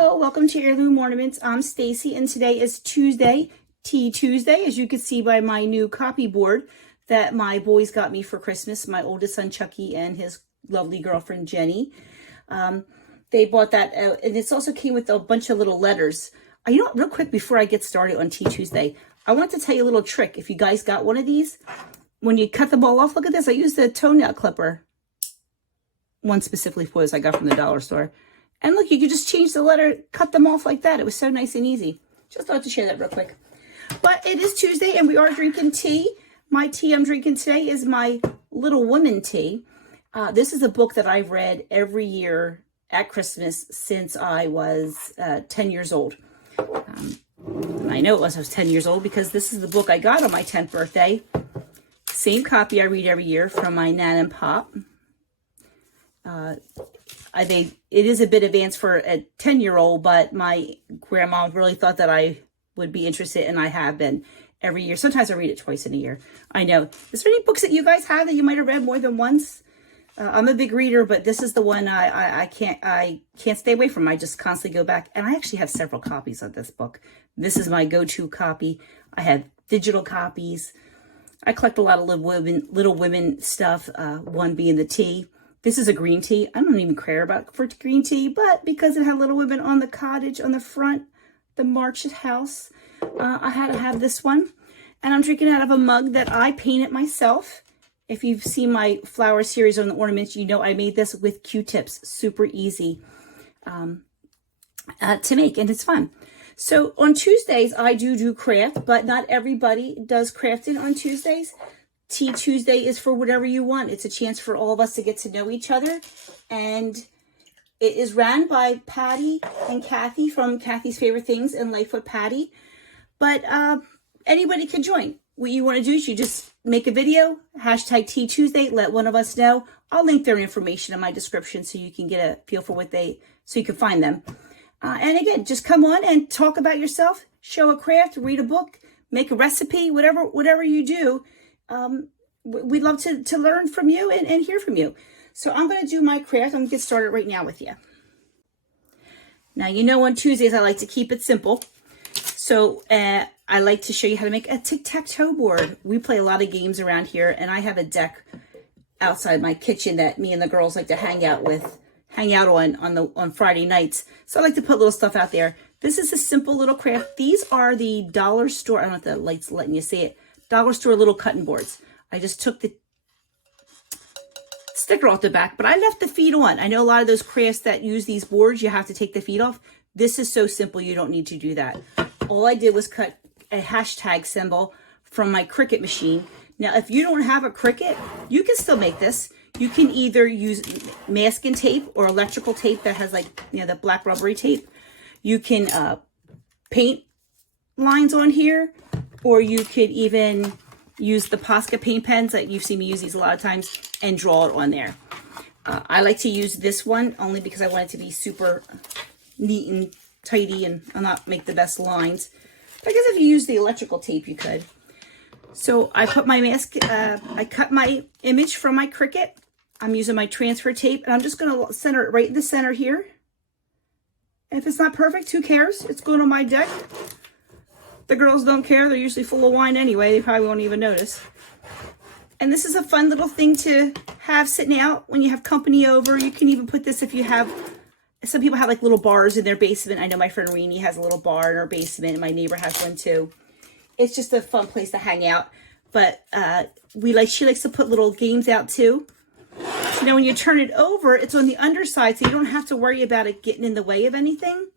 Hello, welcome to Heirloom Ornaments. I'm Stacy, and today is Tuesday, Tea Tuesday, as you can see by my new copy board that my boys got me for Christmas, my oldest son Chucky and his lovely girlfriend Jenny. They bought that out, and it also came with a bunch of little letters. You know what, real quick before I get started on Tea Tuesday, I want to tell you a little trick. If you guys got one of these, when you cut the ball off, look at this. I used the toenail clipper. One specifically for this I got from the dollar store. And look, you could just change the letter, cut them off like that. It was so nice and easy. Just thought to share that real quick. But it is Tuesday and we are drinking tea. My tea I'm drinking today is my Little Women tea. This is a book that I've read every year at Christmas since I was 10 years old. I know it was I was 10 years old because this is the book I got on my 10th birthday. Same copy I read every year from my Nan and Pop. It is a bit advanced for a 10-year-old, but my grandma really thought that I would be interested, and I have been every year. Sometimes I read it twice in a year. I know. Is there any books that you guys have that you might have read more than once? I'm a big reader, but this is the one I can't stay away from. I just constantly go back, and I actually have several copies of this book. This is my go-to copy. I have digital copies. I collect a lot of Little Women stuff, one being the tea. This is a green tea. I don't even care about for green tea, but because it had Little Women on the cottage on the front, the March house, I had to have this one. And I'm drinking out of a mug that I painted myself. If you've seen my flower series on the ornaments, you know I made this with Q-tips. Super easy to make, and it's fun. So on Tuesdays, I do craft, but not everybody does crafting on Tuesdays. Tea Tuesday is for whatever you want. It's a chance for all of us to get to know each other. And it is ran by Patty and Kathy from Kathy's Favorite Things and Life with Patty. But anybody can join. What you want to do is you just make a video, hashtag Tea Tuesday, let one of us know. I'll link their information in my description so you can get a feel for so you can find them. And again, just come on and talk about yourself, show a craft, read a book, make a recipe, whatever you do. We'd love to learn from you and hear from you. So I'm going to do my craft. I'm going to get started right now with you. Now, you know, on Tuesdays, I like to keep it simple. So I like to show you how to make a tic-tac-toe board. We play a lot of games around here, and I have a deck outside my kitchen that me and the girls like to hang out on Friday nights. So I like to put little stuff out there. This is a simple little craft. These are the dollar store. I don't know if the light's letting you see it. Dollar store little cutting boards. I just took the sticker off the back, but I left the feet on. I know a lot of those crafts that use these boards, you have to take the feet off. This is so simple, you don't need to do that. All I did was cut a hashtag symbol from my Cricut machine. Now, if you don't have a Cricut, you can still make this. You can either use masking tape or electrical tape that has, like, you know, the black rubbery tape. You can paint lines on here, or you could even use the Posca paint pens that you've seen me use these a lot of times and draw it on there. I like to use this one only because I want it to be super neat and tidy and I'll not make the best lines. But I guess if you use the electrical tape, you could. So I put my I cut my image from my Cricut. I'm using my transfer tape and I'm just going to center it right in the center here. And if it's not perfect, who cares? It's going on my deck. The girls don't care. They're usually full of wine anyway. They probably won't even notice. And this is a fun little thing to have sitting out when you have company over. You can even put this if you have, some people have like little bars in their basement. I know my friend Reenie has a little bar in her basement and my neighbor has one too. It's just a fun place to hang out. But she likes to put little games out too. So now when you turn it over, it's on the underside so you don't have to worry about it getting in the way of anything.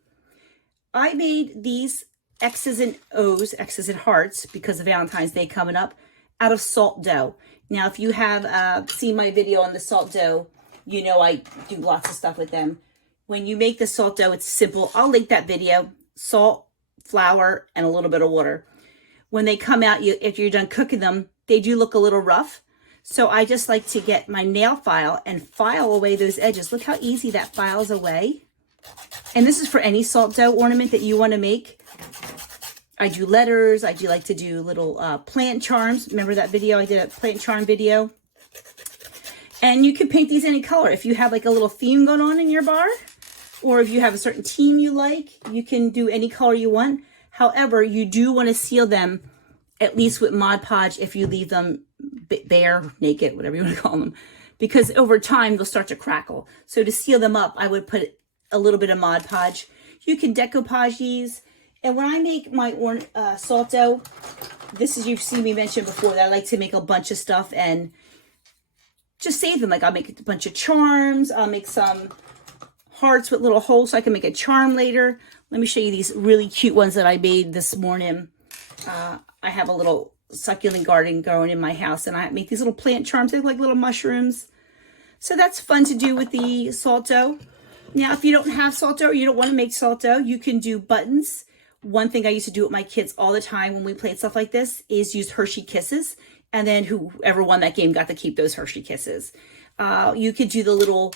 I made these X's and O's, X's and hearts, because of Valentine's Day coming up, out of salt dough. Now, if you have seen my video on the salt dough, you know I do lots of stuff with them. When you make the salt dough, it's simple. I'll link that video. Salt, flour, and a little bit of water. When they come out, if you're done cooking them, they do look a little rough. So I just like to get my nail file and file away those edges. Look how easy that files away. And this is for any salt dough ornament that you want to make. I do letters. I do like to do little plant charms. Remember that video? I did a plant charm video. And you can paint these any color. If you have like a little theme going on in your bar, or if you have a certain team you like, you can do any color you want. However, you do want to seal them at least with Mod Podge if you leave them bare, naked, whatever you want to call them, because over time they'll start to crackle. So to seal them up, I would put a little bit of Mod Podge. You can decoupage these. And when I make my salto, this is, you've seen me mention before that I like to make a bunch of stuff and just save them. Like I'll make a bunch of charms. I'll make some hearts with little holes so I can make a charm later. Let me show you these really cute ones that I made this morning. I have a little succulent garden growing in my house, and I make these little plant charms. They look like little mushrooms. So that's fun to do with the salto. Now, if you don't have salto or you don't want to make salto, you can do buttons. One thing I used to do with my kids all the time when we played stuff like this is use Hershey Kisses. And then whoever won that game got to keep those Hershey Kisses. You could do the little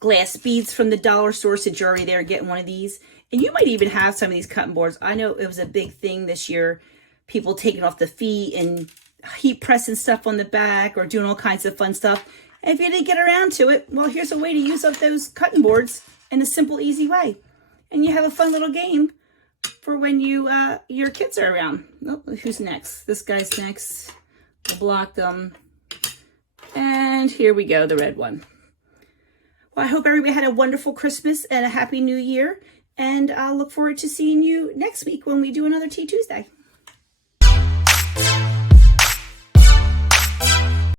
glass beads from the dollar store since you're already there getting one of these. And you might even have some of these cutting boards. I know it was a big thing this year. People taking off the feet and heat pressing stuff on the back or doing all kinds of fun stuff. And if you didn't get around to it, well, here's a way to use up those cutting boards in a simple, easy way. And you have a fun little game for when your kids are around. Oh, who's next? This guy's next. We'll block them. And here we go, the red one. Well, I hope everybody had a wonderful Christmas and a happy New Year. And I'll look forward to seeing you next week when we do another Tea Tuesday.